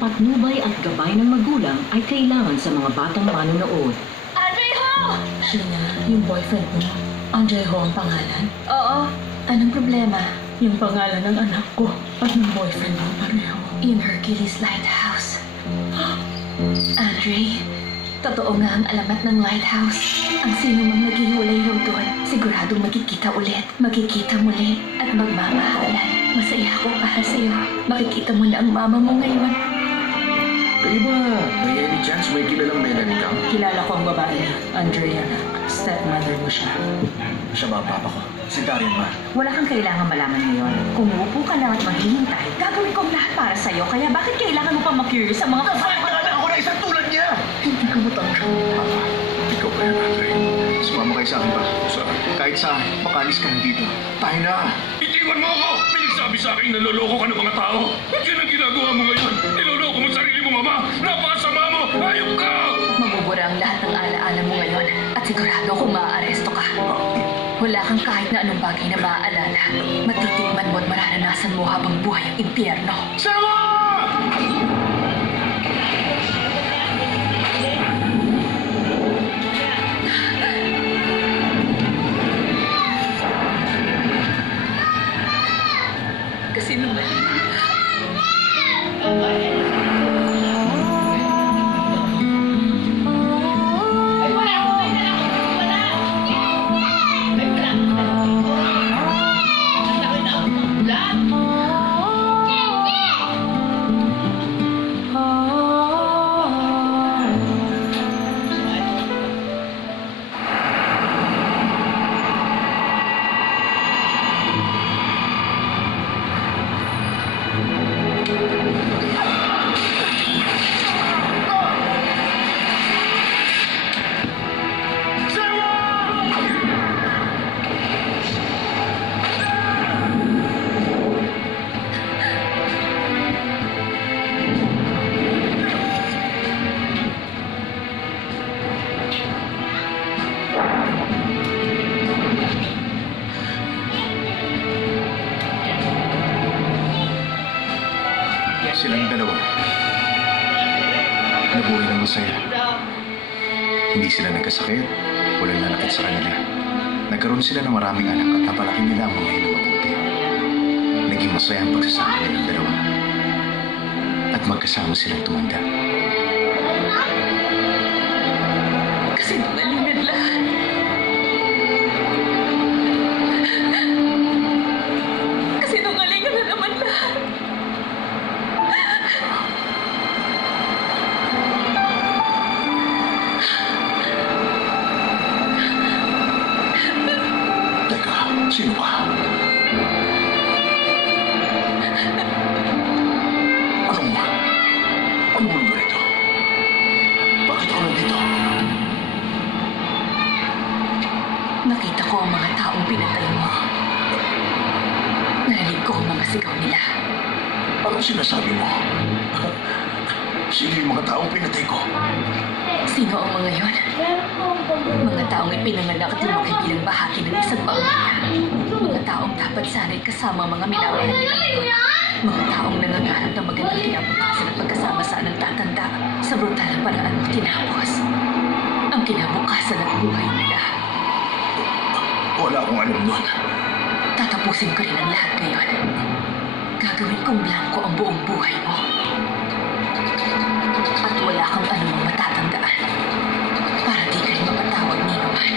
Patnubay at gabay ng magulang ay kailangan sa mga batang manonood. Andre Ho! Siya niya, yung boyfriend mo. Andre Ho ang pangalan? Oo. Anong problema? Yung pangalan ng anak ko at ng boyfriend mo pareho. In Hercules Lighthouse. Andre, totoo nga ang alamat ng lighthouse. Ang sino mang naghihiwalay ho doon, siguradong magkikita ulit, magkikita muli, at magmamahalan. Masaya ako para sa'yo. Makikita mo na ang mama mo ngayon. Kayo ba, may any chance may kilalang Melanie Kang? Kilala ko ang babae niya, Andrea. Stepmother mo siya. Siya ba ang papa ko? Si Darian Ma. Wala kang kailangan malaman ngayon. Kung uupo ka lang at maghihintay, gagawin ko ang lahat para sa'yo. Kaya bakit kailangan mo pa ma-curious sa mga Nakakala ako na isang tulad niya! Hindi ko matangkang. Papa, ikaw ba yan, Andre? Sumama kayo sa akin ba? Kahit saan, makalis ka na dito. Tayo na! Itiwan mo ako! Pinagsabi sa akin na loloko ka ng mga tao! Ba't yan ang ginagawa mo ngayon? Niloloko mo sarili mong ama! Napakasama mo! Hayop ka! Mabubura ang lahat ng alaala mo ngayon at sigurado kung maaaresto ka. Wala kang kahit na anong bagay na maaalala. Matitikman mo at mararanasan mo habang buhay ang impyerno. Sama! Kasi naman. Silang dalawa. Nabuhay ng masaya. Hindi sila nagkasakit. Walang nanakit sa kanila. Nagkaroon sila ng maraming anak at napalaki nila ang mga ina mabuti. Naging masaya ang pagsasama nilang dalawa. At magkasama silang tumanda. Kasi nalingan lahat. Kasi nungalingan na naman lahat. Teka, sino ba? Anong mundo ito? Bakit ako nandito? Nakita ko ang mga taong pinatay mo. Narinig ko ang mga sigaw nila. Anong sinasabi mo? Sino yung mga taong pinatay ko? Sino ang mga yon? Mga taong ipinanganak at lumaki bilang bahagi ng isang pamilya. Mga taong dapat sana'y kasama ang mga minamahal nila. Mga taong nangangarap ng magandang kinabukasan at pagkasama sa nagtatanda sa brutal na paraan mo tinapos. Ang kinabukasan at buhay nila. Wala akong alam nun. Tatapusin ko rin ang lahat ngayon. Gagawin kong blanco ang buong buhay mo. At wala kang anumang matatandaan para di ka rin mapatawag ni naman.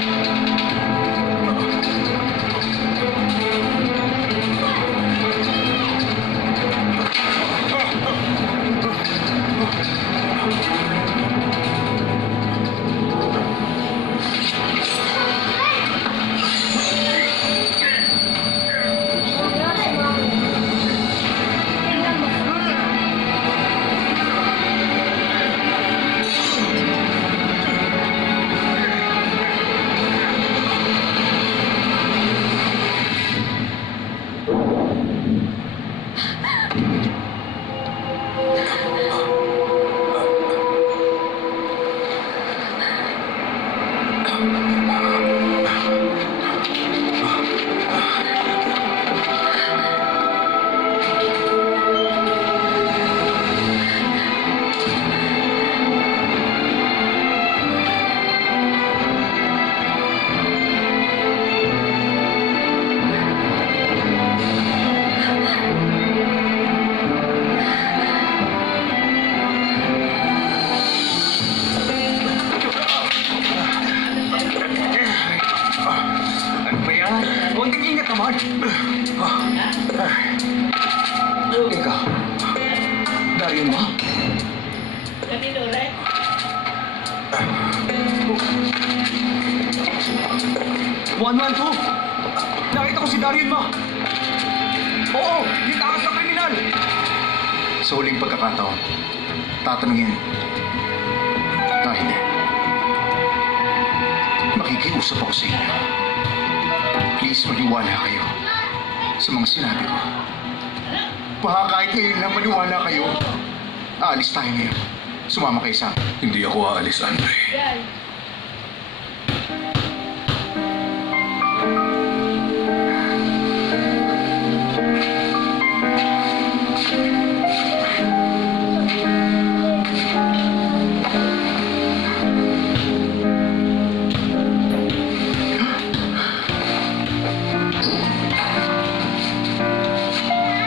Mark! Ikaw. Darian mo? Kanino, Ren? 112! Nakita ko si Darian mo! Oo! Yung takas na kriminal! Sa huling pagkakataon, tatanungin. Hindi. Makikiusap ako sa inyo. Please, maniwala kayo sa mga sinabi ko. Baka kahit ngayon lang maniwala kayo. Aalis tayo ngayon. Sumama kayo sa akin. Hindi ako aalis, Andre. Yan.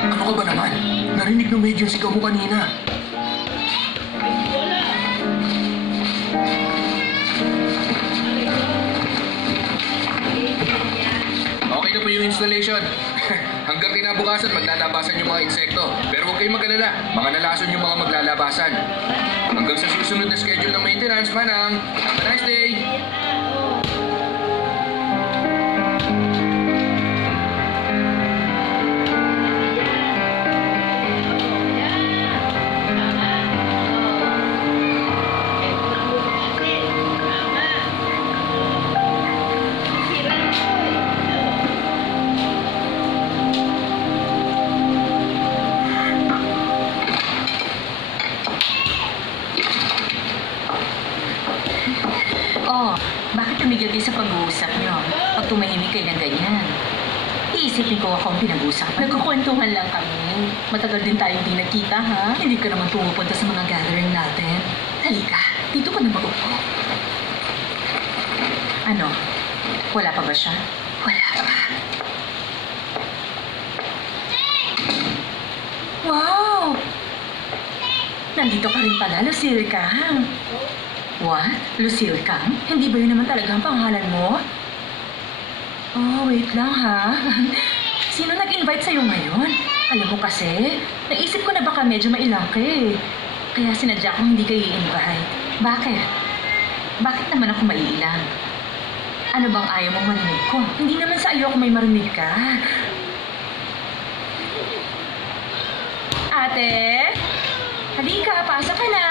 Ano ka ba naman? Narinig ng medyo sigaw mo kanina. Wala. Okay na po yung installation. Hanggang kinabukasan, maglalabasan yung mga insekto. Pero huwag kayong mag-alala. Mga nalason yung mga maglalabasan. Hanggang sa susunod na schedule ng maintenance, Manang. Have a nice day! Oh, bakit tumigil kayo sa pag-uusap niyo? Pag tumahimik kayo ng ganyan. Iisipin ko ako ang pinag-uusap. Nagkukwentuhan lang kami. Matagal din tayong di nagkita, ha? Hindi ka naman pumupunta sa mga gathering natin. Halika, dito ka na mag-upo. Ano? Wala pa ba siya? Wala pa. Wow! Nandito ka rin pala, Lucille Kang. What? Lucille Kang? Hindi ba yun naman talaga ang pangalan mo? Oh, wait lang ha. Sino nag-invite sa'yo ngayon? Alam mo kasi, naisip ko na baka medyo mailang ka eh. Kaya sinadya kong hindi ka i-invite. Bakit? Bakit naman ako maiilang? Ano bang ayaw mong marinig ko? Hindi naman sa ayaw ko may marinig ka. Ate? Halika, pasok ka na.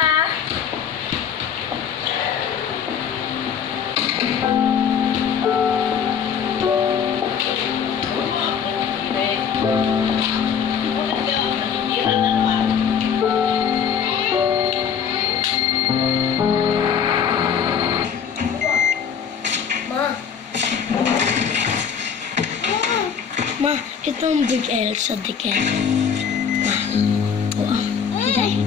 Ma, ito ang Big L sa dikin. Ma, oo. Hindi.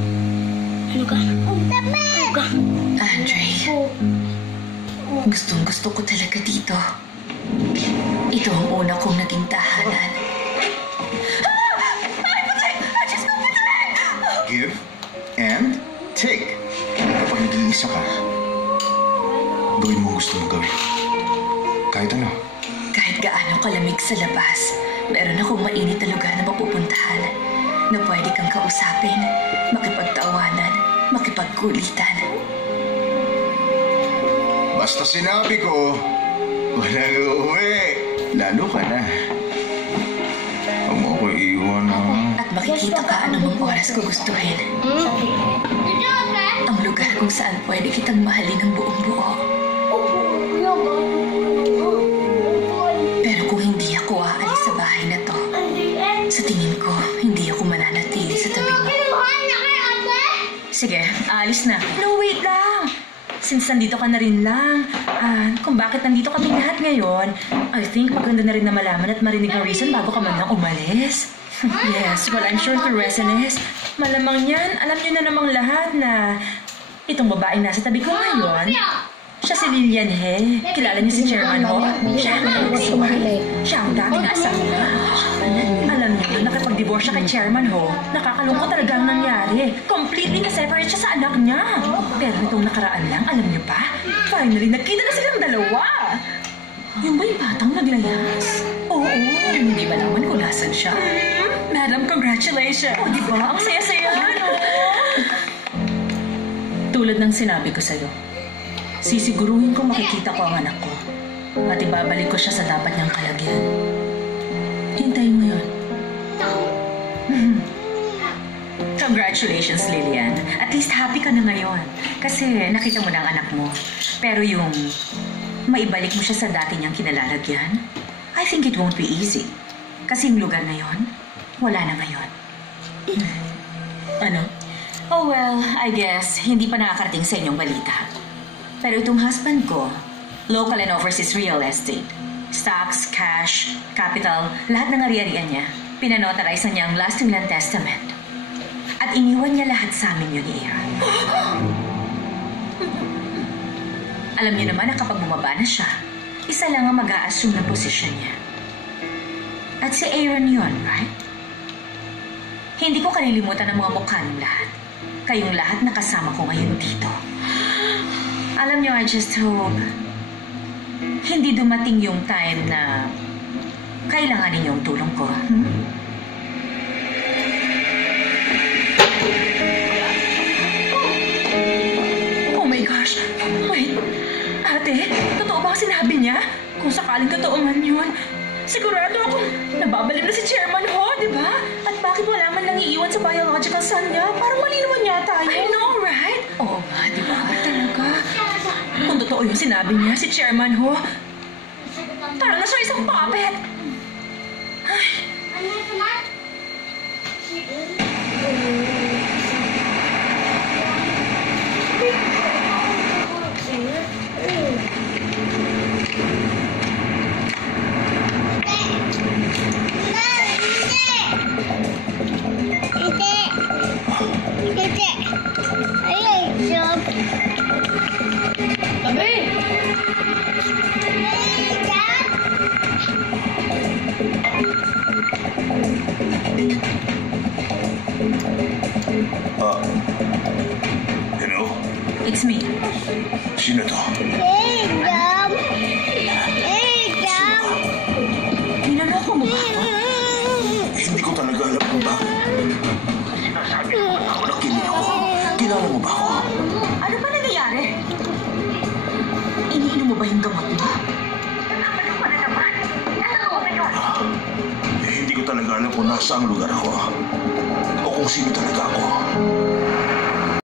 Ano ka? Ano ka? Andre, gustong-gusto ko talaga dito. Ito ang una kong naging tahanan. Give and take. Kapag nag-iisa ka, gawin mo ang gusto mong gawin. Kahit ano. Kahit gaano kalamig sa labas, meron akong mainit na lugar na mapupuntahan na pwede kang kausapin, makipagtawanan, makipagkulitan. Basta sinabi ko, walang uuwi. Lalo ka na. Huwag mo ko iiwan ha. At makikita ka anumang oras ko gustuhin. Ang lugar kung saan pwede kitang mahalin ng buong buo. Pero kung hindi ako aalis sa bahay na to, sa tingin ko, hindi ako mananatili sa tabi mo. Sige, aalis na. No, wait lang. Since nandito ka na rin lang, kung bakit nandito kami lahat ngayon, I think maganda na rin na malaman at marinig ang reason bago ka man lang umalis. Yes, well, I'm sure the reason is, malamang yan, alam niyo na namang lahat na itong babaeng nasa tabi ko ngayon, siya si Lilian He. Kilala niyo si Chairman Ho? Siya ang ex-wife. Siya ang daming asawa. Alam niyo, nakipag-divorce siya kay Chairman Ho. Nakakalungkot talaga ang nangyari. Completely na-separate siya sa anak niya. Pero nitong nakaraan lang, alam niyo pa? Finally, nagkita na silang dalawa. Yung ba yung batang naglayas? Oo. Hindi ba naman kung nasan siya? Madam, congratulations! Oh, di ba? Ang saya-saya, no? Tulad ng sinabi ko sa'yo, sisiguruhin ko makikita ko ang anak ko at ibabalik ko siya sa dapat niyang kalagyan. Hintayin mo yun. Congratulations, Lillian. At least happy ka na ngayon. Kasi nakita mo na ang anak mo. Pero yung maibalik mo siya sa dati niyang kinalalagyan, I think it won't be easy. Kasi yung lugar na yon, wala na ngayon. Ano? Oh well, I guess hindi pa nakakarating sa inyong balita. Pero itong husband ko, local and overseas real estate, stocks, cash, capital, lahat ng ari-arian niya, pinanotarize na niya ang last will and testament. At iniwan niya lahat sa amin yun ni Aaron. Alam niyo naman na kapag bumaba na siya, isa lang ang mag-a-assume ng posisyon niya. At si Aaron yun, right? Hindi ko kanilimutan ang mga mukha ng lahat. Kayong lahat na kasama ko ngayon dito. Alam niyo, I just hope hindi dumating yung time na kailangan ninyong tulong ko. Oh my gosh! Wait! Ate, totoo ba ang sinabi niya? Kung sakaling totoo man yun, sigurado ako nababalib na si Chairman Ho, di ba? At bakit wala man lang iiwan sa biological son niya? Parang mali naman yata yun. I know, right? Oo nga, di ba? Talaga. Kung totoo yung sinabi niya, si Chairman Ho, parang na siya isang puppet. Tabi! Hello? It's me. Sino to? Niloloko mo ba ako? Hindi ko talaga alam kung bakit. Sinasabi ko na ako nakinig ako. Kilala mo ba ako? Ano ba nangyayari? Iniinom mo ba yung gamot mo? Nagkabalik pa na naman. Nasa loob na yun. Hindi ko talaga alam kung nasa ang lugar ako. O kung sino talaga ako.